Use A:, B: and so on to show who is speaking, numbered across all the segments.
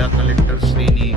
A: જિલ્લા કલેક્ટર શ્રીની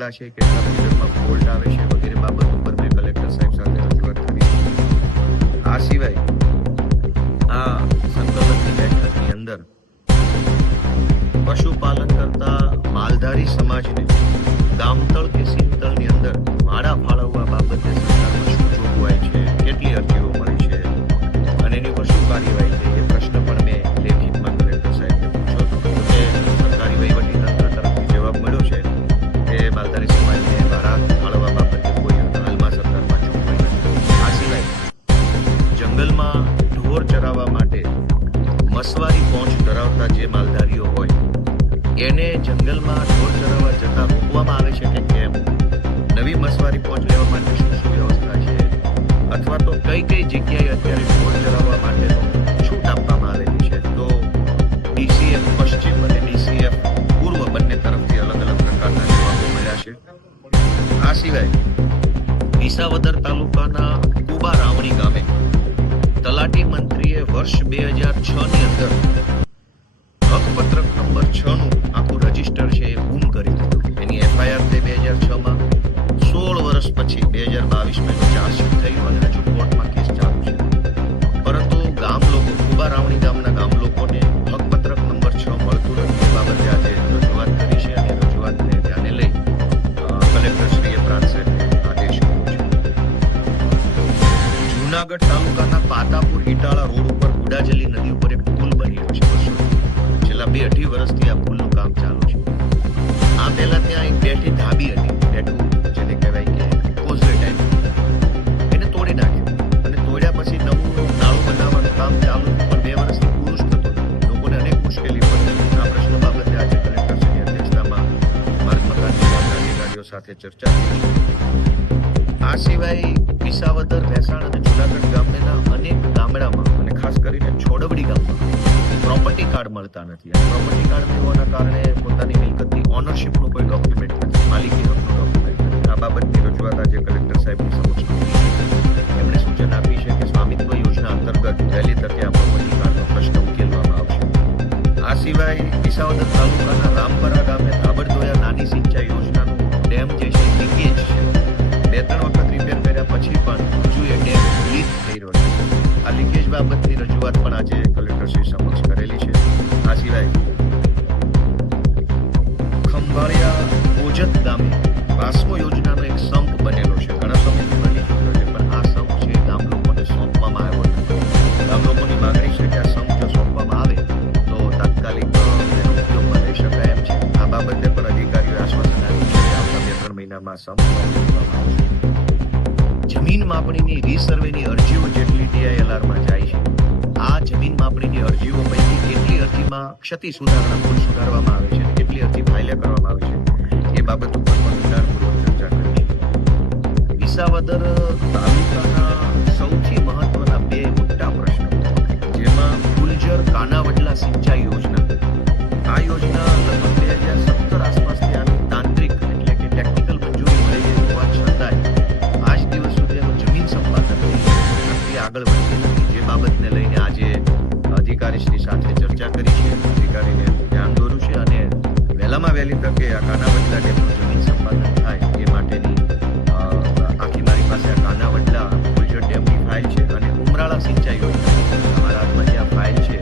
A: કેટલા છે કેટલા ફીડરમાં ફોલ્ટ આવે છે વગેરે બાબત ઉપર મેં કલેક્ટર સાહેબ સાથે રજૂઆત કરી. આ સિવાય આ સંકલનની બેઠકની અંદર પશુપાલન કરતા માલધારી સમાજને ગામતળ કે eternal ચર્ચા આ સિવાય વિસાવદર, મહેસાણ અને જુનાગઢ ગામના અનેક ગામડામાં અને ખાસ કરીને છોડવડી ગામમાં પ્રોપર્ટી કાર્ડ મળતા નથી. પ્રોપર્ટી કાર્ડ હોવાના કારણે પોતાની મિલકતની ઓનરશીપનું કોઈ ડોક્યુમેન્ટ નથી. માલિકી હકનું ડોક્યુમેન્ટ આ બાબતની રજૂઆત આજે કલેક્ટર સાહેબની સમક્ષ એમણે સૂચન આપી છે કે સ્વામિત્વ યોજના અંતર્ગત વહેલી તકે આ પ્રોપર્ટી કાર્ડનો પ્રશ્ન ઉકેલવામાં આવશે. આ સિવાય વિસાવદર તાલુકાના રામપરા ગામે તાબડધોયા આ લીકેજ બાબતની રજૂઆત પણ આજે કલેક્ટરશ્રી સમક્ષ કરેલી છે. આ સિવાય ખંભાળિયા ઓજત ગામે વાસ્મો યોજનાનો એક સંપ બનેલો છે. ઘણા સમયથી બની ચૂક્યો છે, પણ આ સંપ છે ગામ લોકોને સોંપવામાં આવ્યો નથી ગામ લોકોની માગણી છે કે આ સંપ જો સોંપવામાં આવે, તો તાત્કાલિક તેનો ઉપયોગમાં લઈ શકાય એમ છે. આ બાબતે પણ અધિકારીઓએ આશ્વાસન આપ્યું છે આવતા બે ત્રણ મહિનામાં સંપ જમીન માપણીની રીસર્વેની અરજીઓ જેટલી કેટલી ક્ષતિ સુધારણા ભૂલ સુધારવામાં આવે છે. કેટલી અરજી ફાઇલે કરવામાં આવે છે, એ બાબત ઉપર પણ વિચારપૂર્વક ચર્ચા કરી વિસાવદર તાલુકાના સૌથી મહત્વના બે મોટા પ્રશ્નો જેમાં ફુલજર કાનાવડલા સિંચાઈ યોજના. આ યોજના લગભગ બે હજાર સત્તર આસપાસથી આની તાંત્રિક એટલે કે ટેકનિકલ મંજૂરી મળી ગઈ હોવા છતાંય આજ દિવસ સુધી એનું જમીન સંપાદન આગળ વધી નથી. જે બાબતને લઈને આજે અધિકારીશ્રી સાથે ચર્ચા કરી અધિકારીને ધ્યાન દોર્યું છે અને વહેલામાં વહેલી તકે આ કાનાવડલા ડેમનું જમીન સંપાદન થાય એ માટેની આખી મારી પાસે આ કાનાવડલા ફુલજર ડેમની ફાઇલ છે અને ઉમરાળા સિંચાઈ યોજના. અમારા હાથમાં જે આ ફાઇલ છે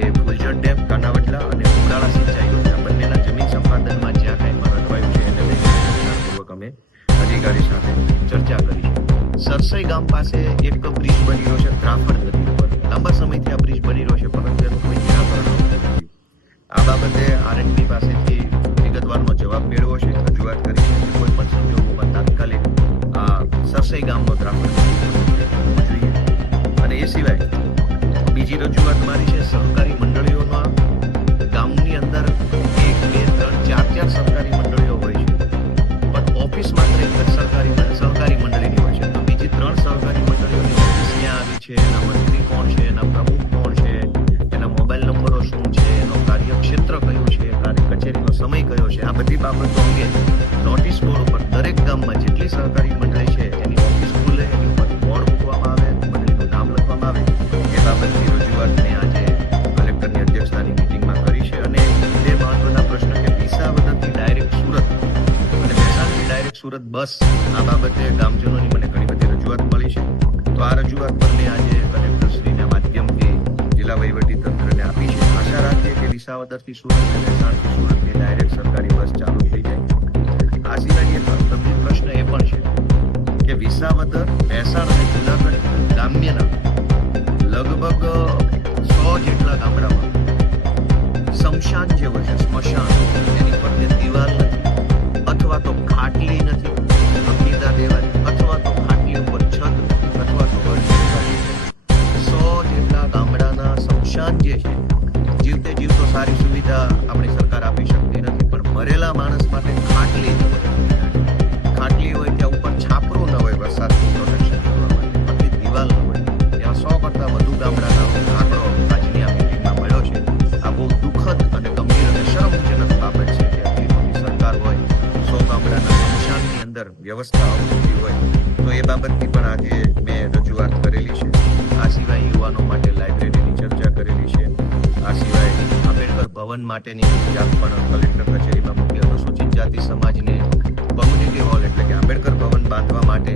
A: એ ફુલજર ડેમ કાનાવડલા અને ઉમરાળા સિંચાઈ યોજના બંનેના જમીન સંપાદનમાં જ્યાં કાંઈ અટવાયું છે એને લઈને અમે અધિકારી સાથે ચર્ચા કરી સરસઈ ગામ પાસે એક બ્રિજ બની રહ્યો છે ત્રાફડ નદી ઉપર. લાંબા સમયથી આરએનબી પાસેથી વિગતવારનો જવાબ મેળવ્યો છે. રજૂઆત કરી છે કોઈ પણ સંજોગોમાં તાત્કાલિક આ સરસઈ ગામનો ત્રાસદ જોઈએ. અને એ સિવાય બીજી રજૂઆત મારી છે સહકારી બધી બાબતો અંગે નોટિસ બોર્ડ ઉપર દરેક ગામમાં જેટલી સહકારી મંડળી છે એની નોટિસ ખુલે, એની ઉપર બોર્ડ મૂકવામાં આવે, મંડળીનું નામ લખવામાં આવે, એ બાબતની રજૂઆતને આજે કલેક્ટરની અધ્યક્ષતાની મિટિંગમાં કરી છે. અને બે મહત્વના પ્રશ્ન કે વિસાવદરથી ડાયરેક્ટ સુરત અને મહેસાણાથી ડાયરેક્ટ સુરત બસ આ બાબતે ગામજનોની મને વિસાવદરથી સુરત અને મહેસાણાથી સુરતની ડાયરેક્ટ સરકારી બસ ચાલુ થઈ જાય. આ સિવાય એક ગંભીર પ્રશ્ન એ પણ છે કે વિસાવદર, મહેસાણ અને જુનાગઢ ગ્રામ્યના લગભગ સો જેટલા ગામડામાં શમશાન જેવો છે, સ્મશાન, એની પર દિવાલ વ્યવસ્થા આવતી હોય, તો એ બાબતની પણ આજે મેં રજૂઆત કરેલી છે. આ સિવાય યુવાનો માટે લાઇબ્રેરીની ચર્ચા કરેલી છે. આ સિવાય આંબેડકર ભવન માટેની જાત પણ કલેક્ટર કચેરીમાં મૂકી અનુસૂચિત જાતિ સમાજને કોમ્યુનિટી હોલ એટલે કે આંબેડકર ભવન બાંધવા માટે